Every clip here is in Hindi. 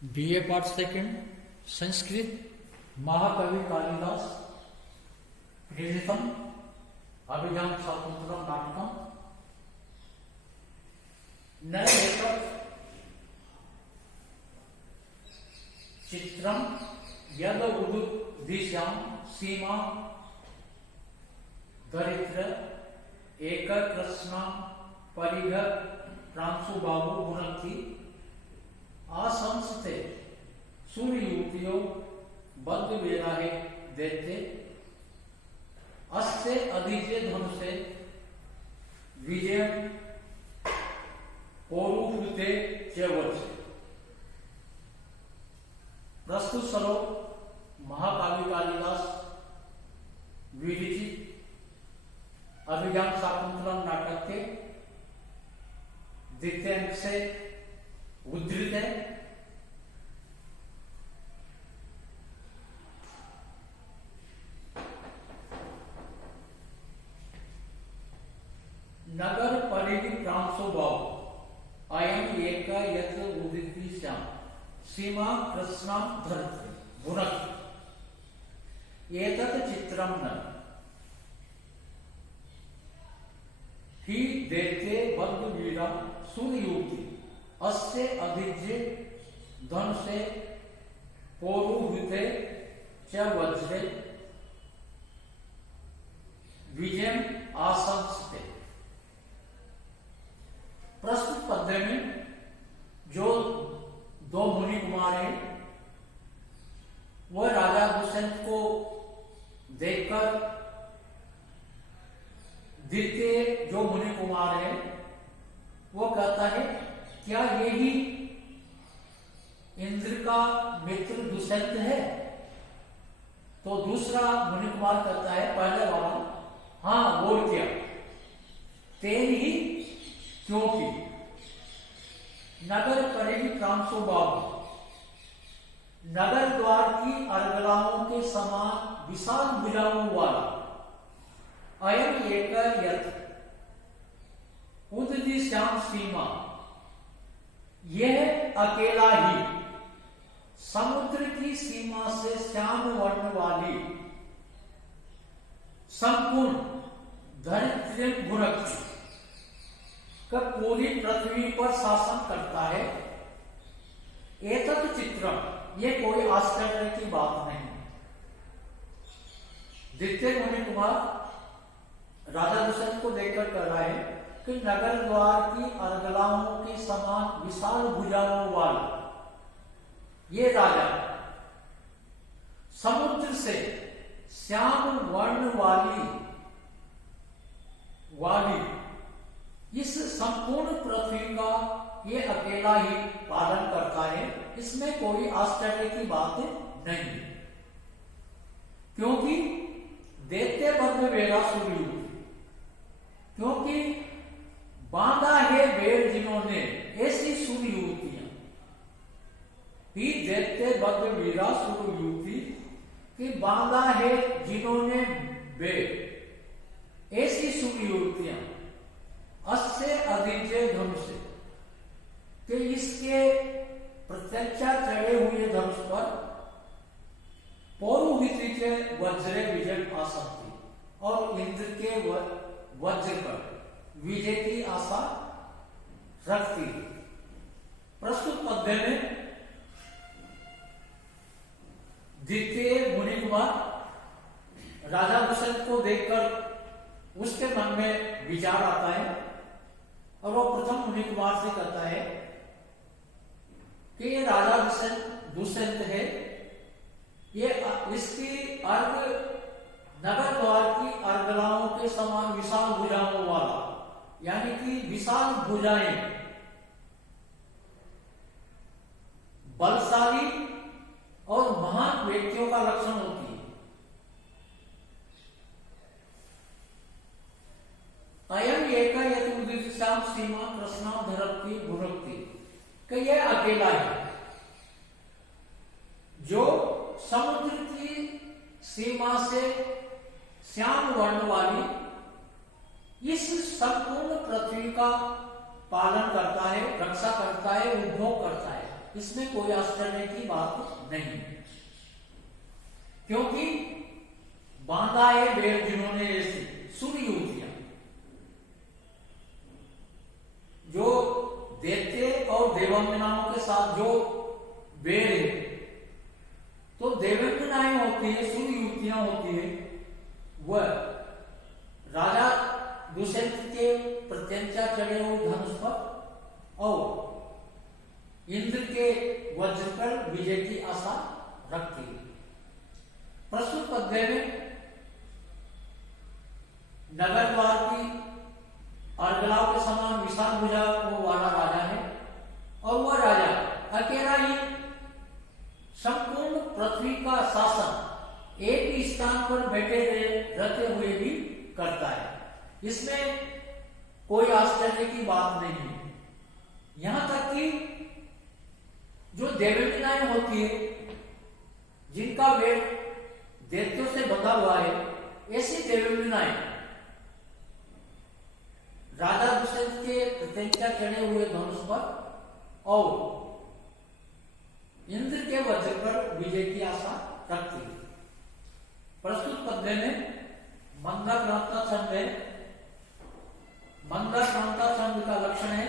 बीए पार्ट सेकंड संस्कृत महाकवि कालिदास रचितम अभिज्ञान शाकुंतलम नाटकम नरेतर चित्रम यद उदुदिश्याम सीमा दरिद्र एक कृष्णा परिघ प्रांशु बाबू गुणंती आसंस्ते सूर्ययुक्तियो बद्ध वेलाहे देते अस्ते अधिजे धनुषे विजय पौरुषते चेवचे। प्रस्तुत सरो महाकाव्य कालिदास विरचित अभिज्ञान शाकुंतलम नाटक के द्वितीय अंक से उद्धृत है। नगर परिधि प्रांशो भाव अयम एक यत उदिति श्याम सीमा कृष्णा धरती भुनक एतत् चित्रम न ही देते बद्ध वीरा सूर्ययुक्ति अस्ते अधिज्य धन से पौरुहृते च वज्रे विजयम आसंस्ते। प्रस्तुत पद्य में जो दो मुनि कुमार हैं वह राजा दुष्यंत को देखकर द्वितीय जो मुनि कुमार है वो कहता है क्या ये ही इंद्र का मित्र दुष्यंत है? तो दूसरा मुनि कुमार कहता है पहले वाला हाँ बोल क्या तेन ही क्योंकि नगर परेगी प्रांशो बाबू नगर द्वार की अर्गलाओं के समान विशाल भुजाओं वाला अयम एक यथ उदधि श्याम सीमा यह अकेला ही समुद्र की सीमा से श्याम वर्ण वाली संपूर्ण धरित्री गुणक का पूरी पृथ्वी पर शासन करता है। एतत् चित्रम ये कोई आश्चर्य की बात नहीं। द्वितीय मुनि कुमार राजा दुष्यंत को देखकर कह रहा है कि नगर द्वार की अर्गलाओं के समान विशाल भुजाओं वाला ये राजा समुद्र से श्याम वर्ण वाली इस संपूर्ण पृथ्वी का ये अकेला ही पालन करता है। इसमें कोई आश्चर्य की बात नहीं, क्योंकि देते बद्ध वेला सूर्य क्योंकि बांधा है वेल जिन्होंने ऐसी सूर्य युवतियां ही देते बद्ध वीरा सूर्य युवती कि बांधा है जिन्होंने वेल ऐसी सूर्य युवतियां अस्से अधिजय धनुष कि इसके प्रत्यक्षा चढ़े हुए धनुष पर पौरुहित्री के वज्रे विजय आसक्ति और इंद्र के वज्र पर विजय की आशा रखती है। प्रस्तुत पद्य में द्वितीय मुनि कुमार राजा दुष्यंत को देखकर उसके मन में विचार आता है और वो प्रथम मुनि कुमार से कहता है कि ये राजा दुष्यंत है, ये इसकी अर्घ नगर द्वार की अर्गलाओं के समान विशाल भुजाओं वाला यानी कि विशाल भुजाएं बलशाली और महान व्यक्तियों का लक्षण होती है। अयम एक श्याम सीमा कृष्णा धरती भुरक्ति कि यह अकेला है जो समुद्र की सीमा से श्याम वर्ण वाली इस संपूर्ण पृथ्वी का पालन करता है, रक्षा करता है, उपभोग करता है। इसमें कोई आश्चर्य की बात नहीं है, क्योंकि बांधा है बेड़ जिन्होंने ऐसी सुनी युवतियां, जो दैत्य और देवांगनाओं के साथ जो बेड़ है, तो देवांगनाएं होती है, सुनी युवतियां होती है, वह राजा दुष्यंत के प्रत्यंचा चढ़े हुए धनुष पर और इंद्र के वज्र पर विजय की आशा रखती है। प्रस्तुत पद्य में नगर द्वार की अर्गलाओं के समान विशाल भुजाओं वाला राजा है, और वह राजा अकेला ही संपूर्ण पृथ्वी का शासन एक ही स्थान पर बैठे रहते हुए भी करता है। इसमें कोई आश्चर्य की बात नहीं है। यहां तक कि जो देववीनाएं होती है, जिनका वेद दैत्यों से बंधा हुआ है, ऐसी देववीनाएं राजा दुष्यंत के प्रत्यंचा चढ़े हुए धनुष पर और इंद्र के वज्र पर विजय की आशा रखती है। प्रस्तुत पद्य में मंदा क्रांता छंद है। मंदा क्रांता छंद का लक्षण है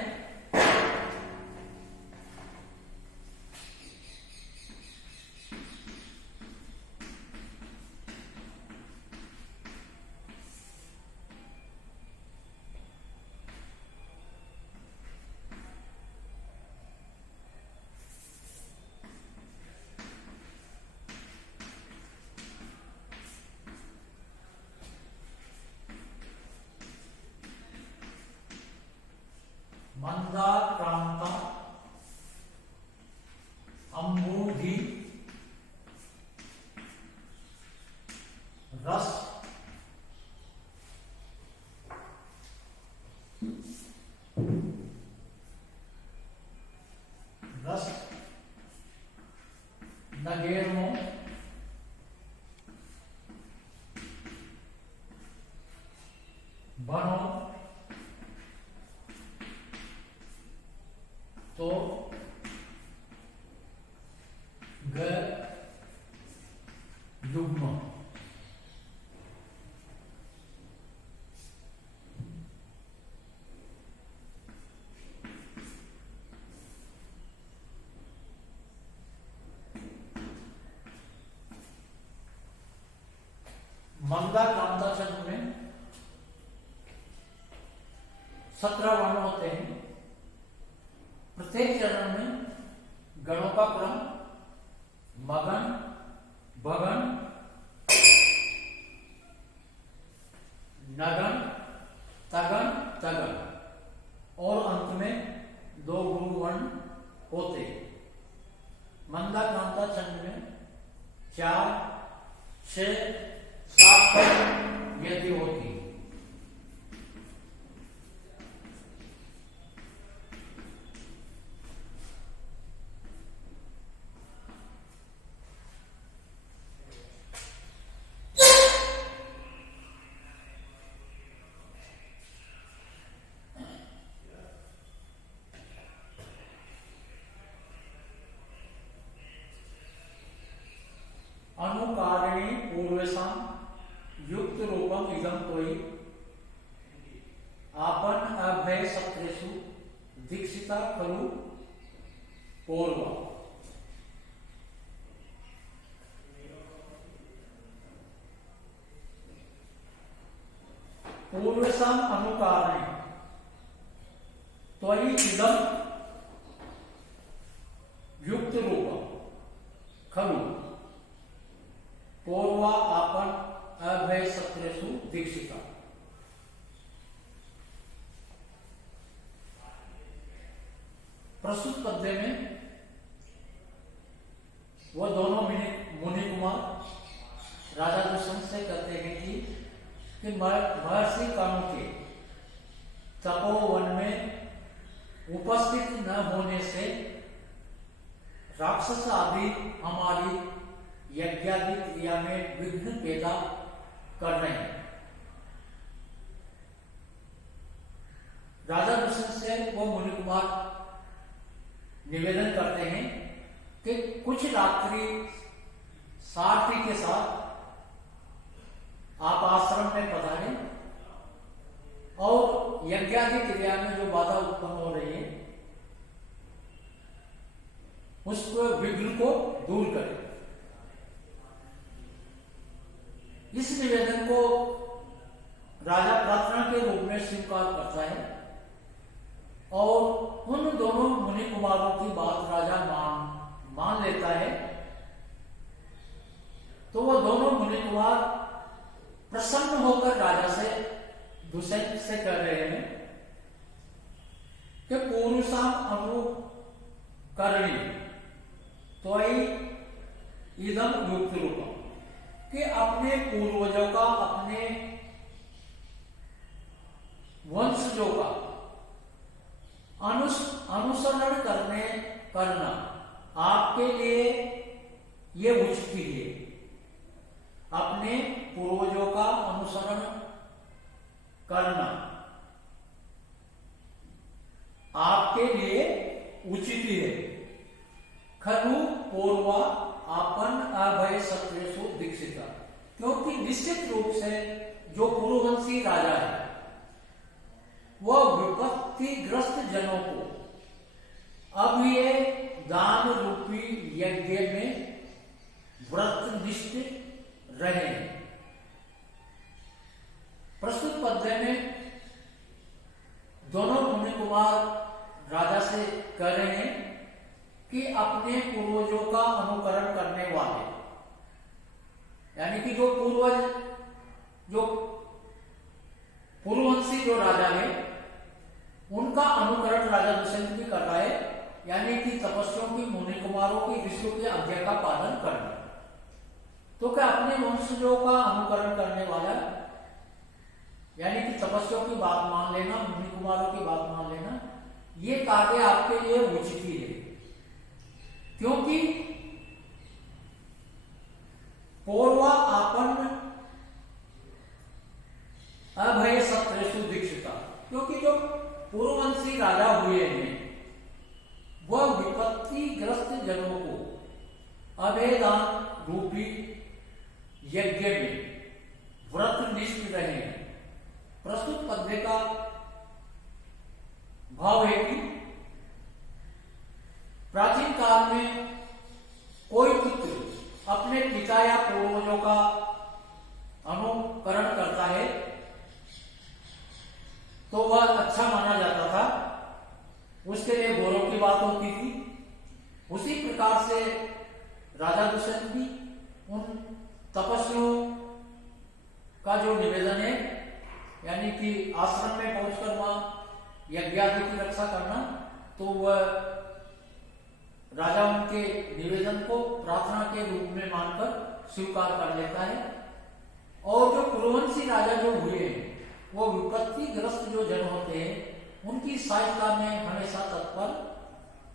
मंदाक्रांता अंबुधि रस रस नगेरो बनो तो ग युग्म मंदा क्रांता छंद में 17 वर्ण होते हैं। प्रत्येक चरण में गणों का क्रम मगन, भगन, नगन, तगन, तगन और अंत में 2 गुरु वर्ण होते हैं। मंदा क्रांता छंद में 4, 6, 7 यदि होती है। अनुकारिणी पूर्वेशम युक्त रूपम इदम कोई आपन अभय सत्रेषु दीक्षिता खलु पूर्व। पूर्वेशम अनुकारिणी त्वयि इदम युक्त रूपम खलु पूर्वा आपन अभय सत्रेषु दीक्षिता। प्रस्तुत पद्य में वह दोनों मुनि कुमार राजा दुष्यंत से कहते हैं कि महर्षि कानु के तपोवन में उपस्थित न होने से राक्षस आदि हमारी यज्ञादि क्रिया में विघ्न पैदा कर रहे हैं। राजा दुष्यंत से वो मुनि कुमार निवेदन करते हैं कि कुछ रात्रि सारथी के साथ आप आश्रम में पधारें और यज्ञादि क्रिया में जो बाधा उत्पन्न हो रही है उस विघ्न को दूर करें। इस निवेदन को राजा प्रार्थना के रूप में स्वीकार करता है और उन दोनों मुनि कुमारों की बात राजा मान लेता है। तो वो दोनों मुनि कुमार प्रसन्न होकर राजा से दुष्यंत से कह रहे हैं कि पूर्वसाम अनुकरणी त्वयि इदम युक्त रूपम, कि अपने पूर्वजों का, अपने वंशजों का अनुसरण करना आपके लिए ये उचित है। अपने पूर्वजों का अनुसरण करना आपके लिए उचित है। खनु पूर्वा आपन अभय सत्रेशु दीक्षिता, क्योंकि निश्चित रूप से जो पूर्ववंशी राजा है वह विपत्तिग्रस्त जनों को अब ये दान रूपी यज्ञ में व्रतनिष्ठ रहे। प्रस्तुत पद्य में दोनों मुनि कुमार राजा से कह रहे हैं कि अपने पूर्वजों का अनुकरण करने वाले, यानी कि जो पूर्ववंशी जो राजा है उनका अनुकरण राजा दुष्यंत भी कर रहा है, यानी कि तपस्वियों की, मुनि कुमारों की, ऋषियों की आज्ञा का पालन करना। तो क्या अपने वंशजों का अनुकरण करने वाला, यानी कि तपस्वियों की बात मान लेना, मुनि कुमारों की बात मान लेना, ये कार्य आपके लिए उचित ही है, क्योंकि पूर्वा आपन अभय सत्रेशु दीक्षिता, क्योंकि जो पूर्ववंशी राजा हुए हैं वह विपत्तिग्रस्त जनों को अभयदान रूपी यज्ञ में व्रतनिष्ठ रहे हैं। प्रस्तुत पद्य का भाव है कि प्राचीन काल में कोई पुत्र अपने पिता या पूर्वजों का अनुकरण करता है तो वह अच्छा माना जाता था, उसके लिए गौरव की बात होती थी। उसी प्रकार से राजा दुष्यंत भी उन तपस्वियों का जो निवेदन है, यानी कि आश्रम में पहुंचकर वहां यज्ञादि की रक्षा करना, तो वह राजा उनके निवेदन को प्रार्थना के रूप में मानकर स्वीकार कर लेता है। और जो पूर्ववंशी राजा जो हुए हैं वो विपत्तिग्रस्त जो जन होते हैं उनकी सहायता में हमेशा तत्पर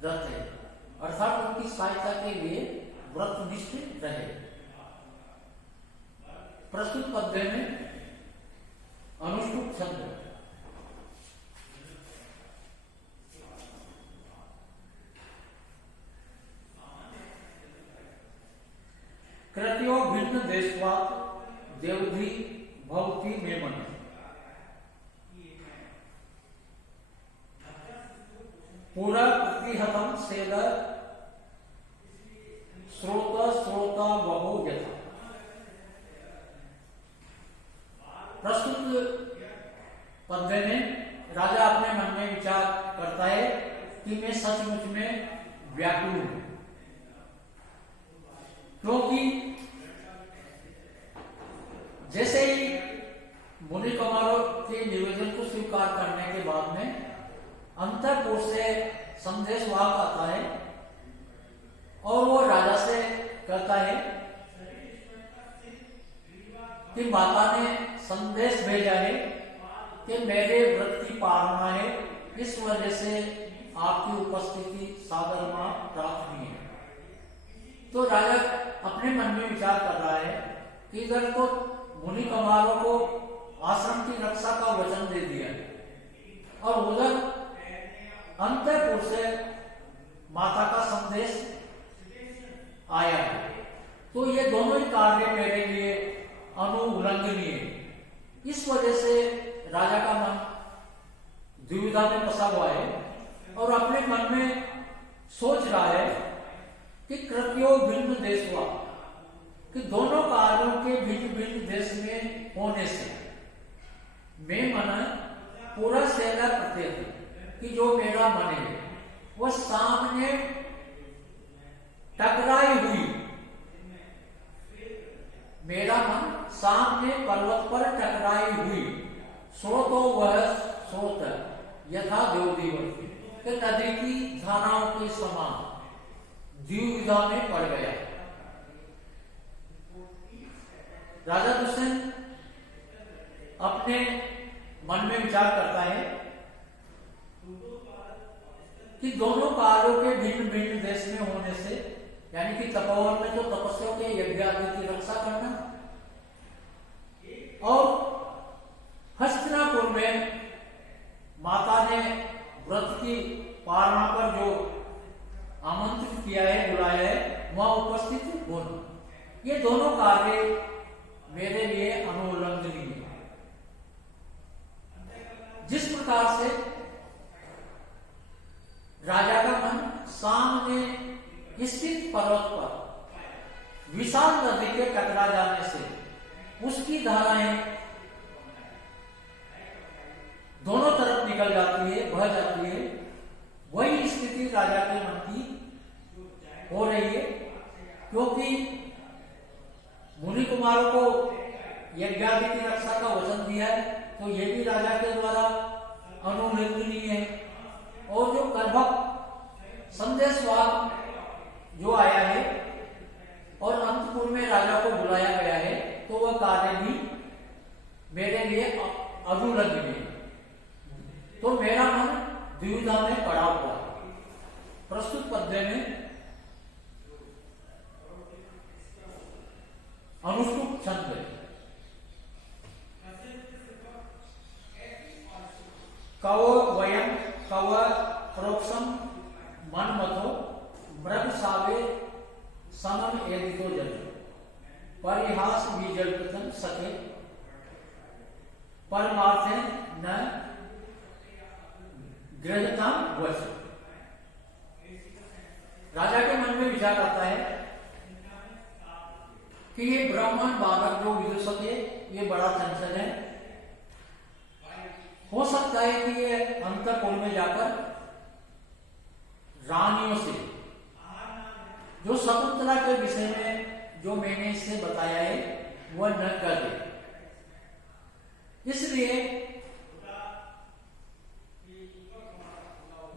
रहते हैं, अर्थात उनकी सहायता के लिए व्रतनिष्ठ रहे। प्रस्तुत पद्य में अनुष्टुप छंद कृत्यो भिन्न देशवात देवधी भवती में मन, पूरा प्रतिहतम सेद श्रोता बहु यथा। प्रस्तुत पद्य में राजा अपने मन में विचार करता है कि मैं सचमुच में व्याकुल हूं, क्योंकि जैसे ही मुनि कुमारों के निवेदन को स्वीकार करने के बाद में अंतःपुर से संदेश वाहक आता है और वो राजा से कहता है कि माता ने संदेश भेजा है कि मेरे व्रत की पालना है, इस वजह से आपकी उपस्थिति सादर मां प्रार्थनीय है। तो राजा अपने मन में विचार कर रहा है कि इधर तो मुनि कुमारों को आश्रम की रक्षा का वचन दे दिया और उधर अंतःपुर से माता का संदेश आया है। तो ये दोनों ही कार्य मेरे लिए अनुउल्लंघनीय है। इस वजह से राजा का मन दुविधा में फंसा हुआ है और अपने मन में सोच रहा है कि कृत्यो भिन्न देश हुआ, कि दोनों कार्यों के भिन्न भिन्न देश में होने से मैं मन पूरा सहला प्रत्येक कि जो मेरा मन है वह सामने टकराई हुई, मेरा मन सामने पर्वत पर टकराई हुई स्रोतो वह स्रोत यथा देवदीवती कि नदी की धाराओं के समान द्विविधा में पड़ गया। राजा दुष्यंत अपने मन में विचार करता है कि दोनों कार्यों के भिन्न भिन्न देश में होने से, यानी कि तपोवन में तो तपस्या के यज्ञ आदि की रक्षा करना और हस्तिनापुर में माता ने व्रत की पारणा पर जो आमंत्रित किया है, बुलाया है, वहां उपस्थित होना, ये दोनों कार्य मेरे लिए अनुउल्लंघनीय है। जिस प्रकार से राजा का मन सामने स्थित पर्वत पर विशाल नदी के टकरा जाने से उसकी धाराएं दोनों तरफ निकल जाती है, बह जाती है, वही स्थिति राजा के मन की हो रही है। क्योंकि मुनि कुमारों को यज्ञादि की रक्षा का वचन दिया है, तो ये भी राजा के द्वारा अनुउल्लंघनीय है। और जो कर्भक संदेशवाद जो आया है और अंतपुर में राजा को बुलाया गया है, तो वह कार्य भी मेरे लिए अनुउल्लंघनीय है। तो मेरा मन द्विविधा में पड़ा हुआ है। प्रस्तुत पद्य में अनुष्टुप छंद है। कव वयम कव प्रोक्षम मन मथो मृग सावे समम एदितो जन परिहास बीजल प्रथम सके परमार्थे न गृहताम वश। राजा के मन में विचार आता है कि ये ब्राह्मण बालक जो विदुषक है, ये बड़ा चंचल है, हो सकता है कि ये अंतपुर में जाकर रानियों से जो शकुंतला के विषय में जो मैंने इससे बताया है वह न कर दे। इसलिए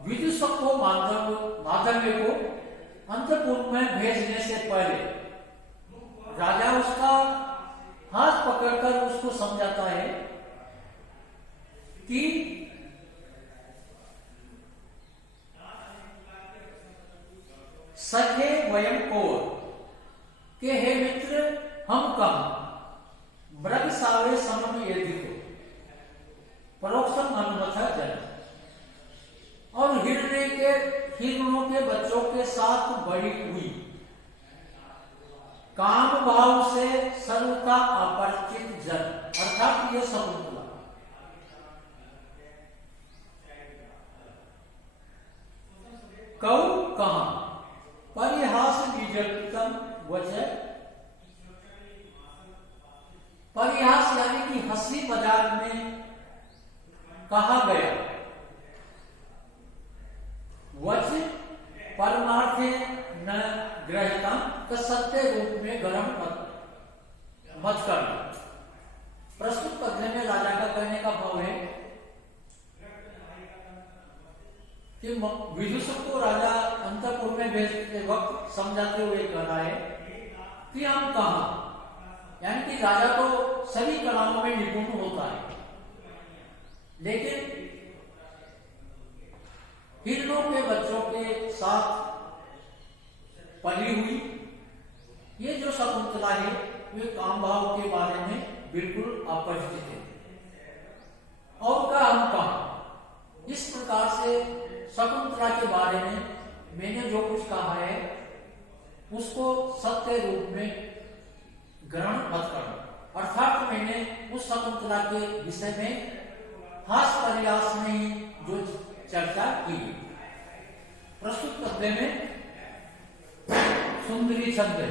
विदुषक को माधव्य को अंतपुर में भेजने से पहले राजा उसका हाथ पकड़कर उसको समझाता है कि सखे वयम कोर के हे मित्र हम कम मृग सावे समम यदिको परोक्षम अनुमथा जन। और हिरणों के बच्चों के साथ बड़ी हुई काम भाव से सर्वथा अपरिचित जन, अर्थात यह शकुंतला कौ कहा परिहास बीजल्पितम वचन। परिहास यानी कि हंसी मजाक में कहा गया वच परमार्थे न ग्रहता का सत्य रूप में ग्रहण मत करना। प्रस्तुत पद्य में राजा का कहने का भाव है कि विदुषक को राजा अंतपुर में भेजते वक्त समझाते हुए कह रहा है कि हम कहा, यानी कि राजा तो सभी कलाओं में निपुण होता है, लेकिन हिरणों के बच्चों के साथ पली हुई ये जो शकुंतला है वे काम भाव के बारे में बिल्कुल अपरिचित है। और का हम कहा, इस प्रकार से शकुंतला के बारे में मैंने जो कुछ कहा है उसको सत्य रूप में ग्रहण मत करना, अर्थात मैंने उस शकुंतला के विषय में हास परिहास नहीं जो चर्चा की। प्रस्तुत पद्य में सुंदरी छंद है।